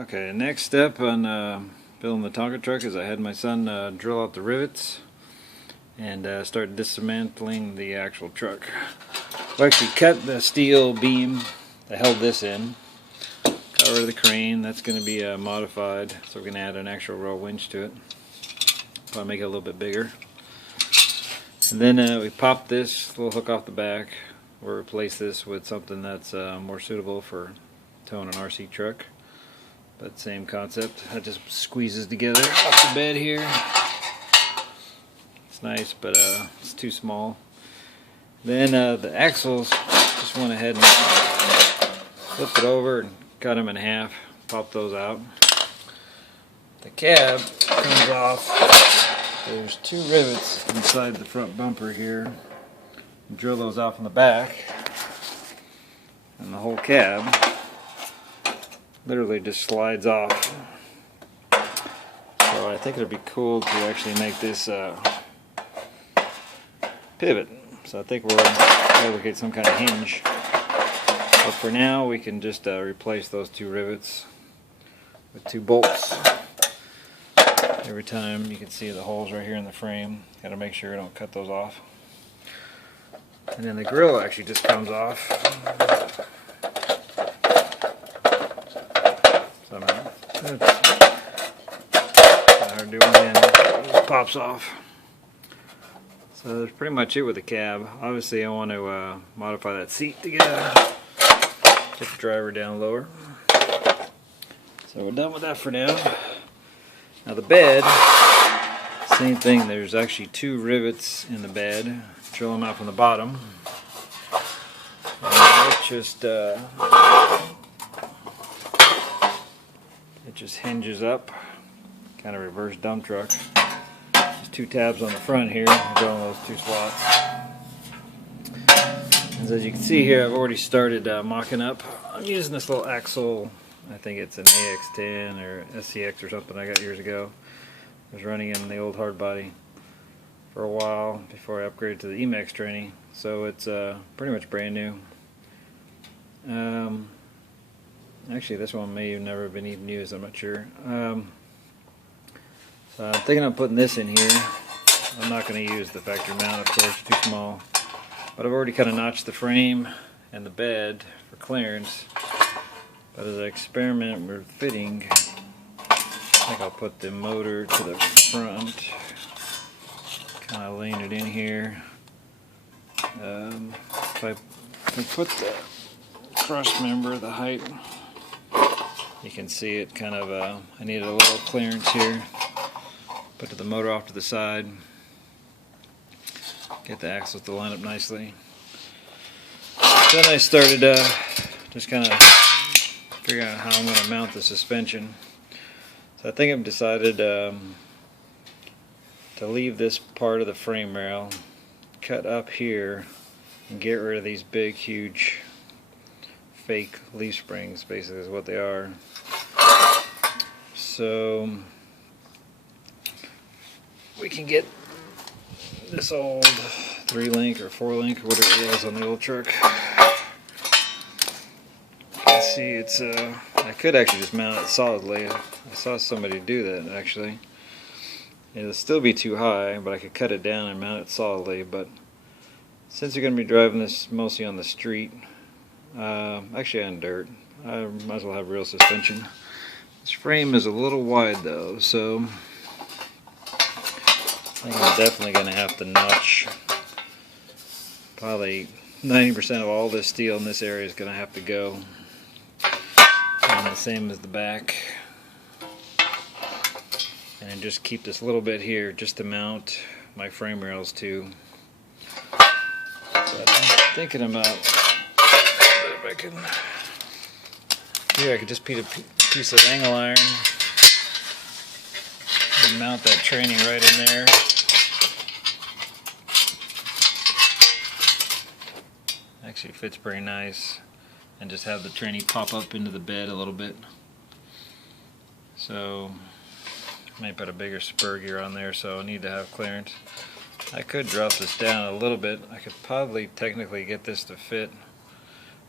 Okay, next step on building the Tonka truck is I had my son drill out the rivets and start dismantling the actual truck. We actually cut the steel beam that held this in, got rid of the crane. That's going to be modified, so we're going to add an actual raw winch to it, probably make it a little bit bigger. And then we popped this little hook off the back. We'll replace this with something that's more suitable for towing an RC truck. But same concept. That just squeezes together off the bed here. It's nice, but it's too small. Then the axles, just went ahead and flipped it over and cut them in half. Popped those out. The cab comes off. There's two rivets inside the front bumper here. Drill those off in the back, and the whole cab literally just slides off. So I think it would be cool to actually make this pivot. So I think we'll fabricate some kind of hinge. But for now we can just replace those two rivets with two bolts. Every time you can see the holes right here in the frame. Got to make sure I don't cut those off. And then the grill actually just comes off. Somehow. Hard to do one end. It just pops off. So that's pretty much it with the cab. Obviously I want to modify that seat to get the driver down lower. So we're done with that for now. Now the bed, same thing. There's actually two rivets in the bed. Drill them out from the bottom. And it just hinges up, kind of reverse dump truck. There's two tabs on the front here, go in those two slots. And as you can see here, I've already started mocking up. I'm using this little Axial, I think it's an AX10 or SCX or something I got years ago. I was running in the old hard body for a while before I upgraded to the Emax training, so it's pretty much brand new. Actually, this one may have never been even used, I'm not sure. So I'm thinking of putting this in here. I'm not going to use the factory mount, of course, too small. But I've already kind of notched the frame and the bed for clearance. But as I experiment with fitting, I think I'll put the motor to the front. Kind of lean it in here. If I put the cross member, the height, you can see it kind of, I needed a little clearance here. Put the motor off to the side. Get the axles to line up nicely. Then I started just kind of figuring out how I'm going to mount the suspension. So I think I've decided to leave this part of the frame rail cut up here and get rid of these big, huge fake leaf springs, basically is what they are. So we can get this old 3-link or 4-link, whatever it was on the old truck. You can see it's I could actually just mount it solidly. I saw somebody do that actually. It'll still be too high, but I could cut it down and mount it solidly. But since you're going to be driving this mostly on the street, actually on dirt, I might as well have real suspension. This frame is a little wide though, so I think I'm definitely going to have to notch. Probably 90% of all this steel in this area is going to have to go. And the same as the back. And then just keep this little bit here just to mount my frame rails to. But I'm thinking about if I can. Here I could just put a piece of angle iron and mount that training right in there. Actually fits pretty nice, and just have the tranny pop up into the bed a little bit. So I may put a bigger spur gear on there, so I need to have clearance. I could drop this down a little bit. I could probably technically get this to fit,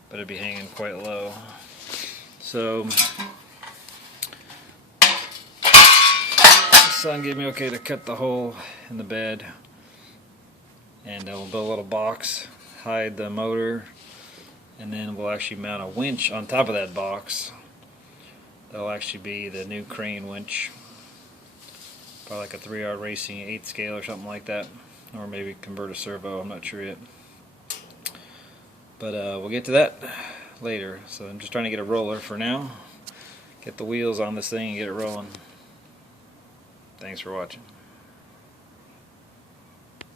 but it'd be hanging quite low. So son gave me okay to cut the hole in the bed, and we'll build a little box, hide the motor, and then we'll actually mount a winch on top of that box. That'll actually be the new crane winch, probably like a 3R Racing 8 scale or something like that, or maybe convert a servo, I'm not sure yet. But we'll get to that later. So I'm just trying to get a roller for now, get the wheels on this thing and get it rolling. Thanks for watching.